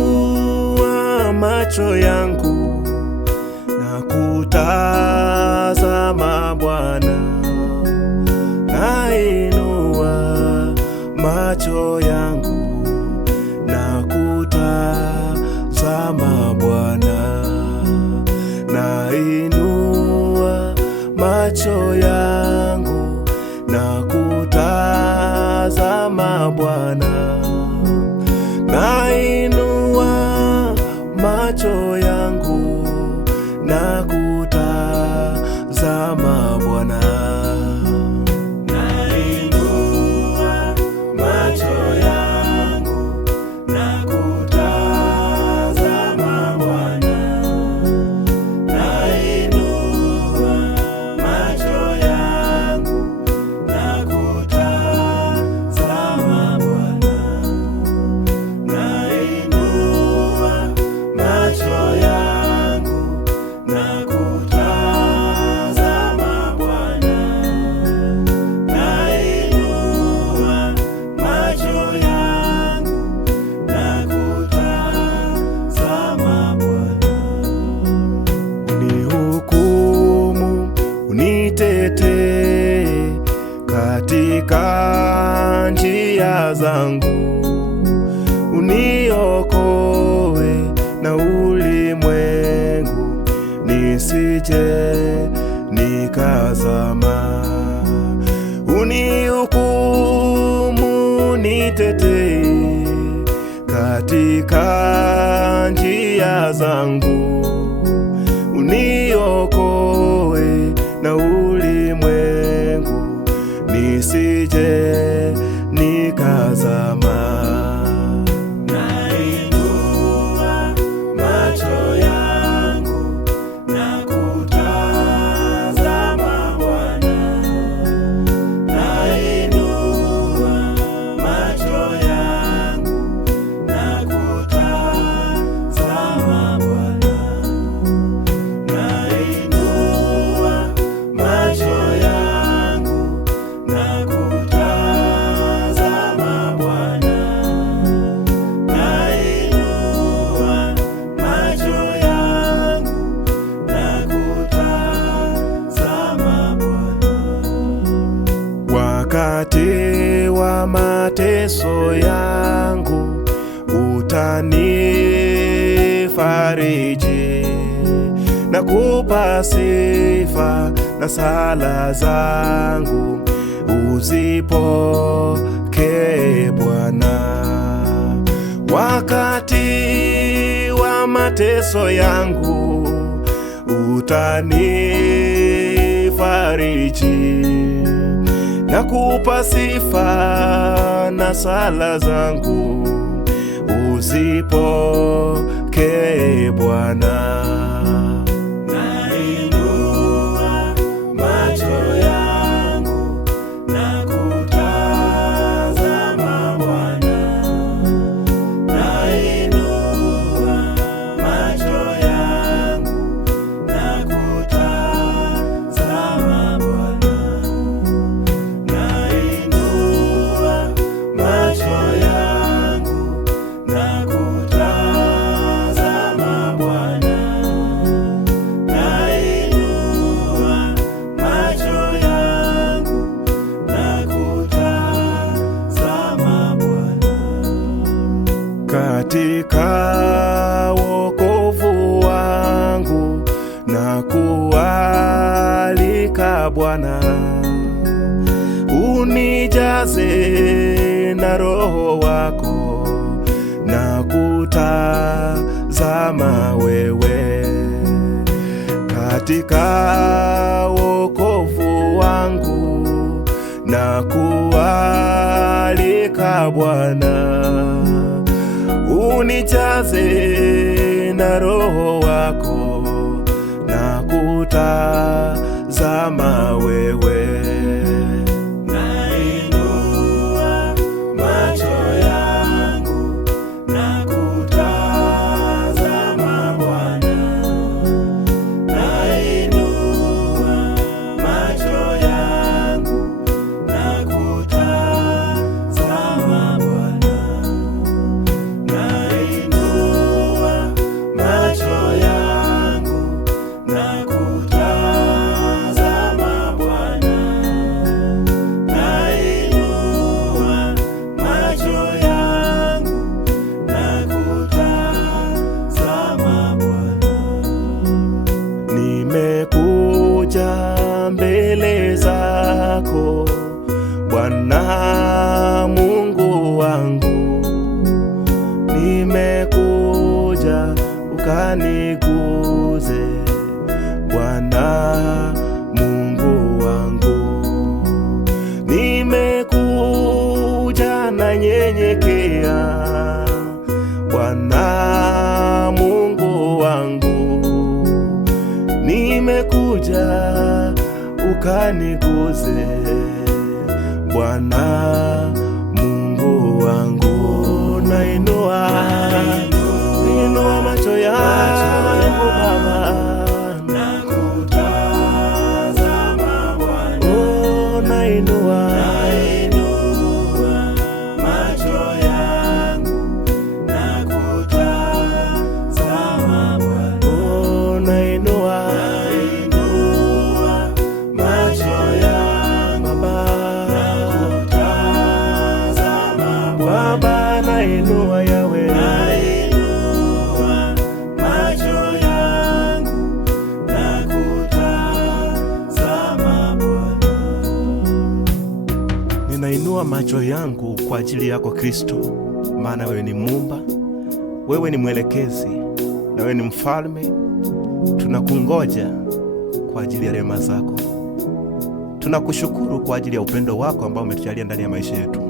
Nainua macho yangu na kutazama Bwana, nainua macho yangu na kutazama Bwana, nainua macho yangu na kutazama Bwana, nainua macho yangu na kutazama Bwana, nainua macho yangu na kutazama Bwana, nainua macho yangu na kutazama Bwana, nainua macho yangu na kutazama Bwana, nainua macho yangu na kutazama Bwana. Unihukumu, unitetee katika njia zangu, uniokoe na ulimwengu, nisije nikazama. Unihukumu, unitetee katika njia zangu, uniokoe na ulimwengu, nisije nikazama. Nainua macho yangu na kutazama Bwana, nainua macho yangu na kutazama Bwana, nainua macho yangu na kutazama Bwana, nainua macho yangu na kutazama Bwana. Wakati wa mateso yangu utanifariji na kupa sifa, na sala zangu uzipokee Bwana. Wakati wa mateso yangu utanifariji na kupa sifa, na sala zangu uzipokee Bwana. Nainua macho yangu na kutazama Bwana, nainua macho yangu na kutazama Bwana, nainua macho yangu na kutazama Bwana, nainua macho yangu na kutazama Bwana. Katika wokovu wangu na kualika Bwana, unijaze na Roho wako na kutazama wewe. Katika wokovu wangu na kualika Bwana, unijaze na Roho wako na kutazama wewe. Nainua macho yangu na kutazama Bwana, nainua macho yangu na kutazama Bwana, Bwana Mungu wangu, nimekuja ukaniguze. Bwana Mungu wangu, nimekuja na nyenyekea. Bwana Mungu wangu, nimekuja ukaniguze. Bwana Mungu wangu, nainua macho yangu Baba, nakutazama Bwana. Oh, nainua macho yangu, nakutazama Bwana. Oh, nainua macho yangu Baba, nainua Yawe, nainua macho yangu, nakutazama Bwana. Ninainua macho yangu kwa ajili yako Kristo, maana wewe ni Muumba, wewe ni mwelekezi, na wewe ni mfalme. Tunakungoja kwa ajili ya rehema zako. Tunakushukuru kwa ajili ya upendo wako ambao umetujalia ndani ya maisha yetu.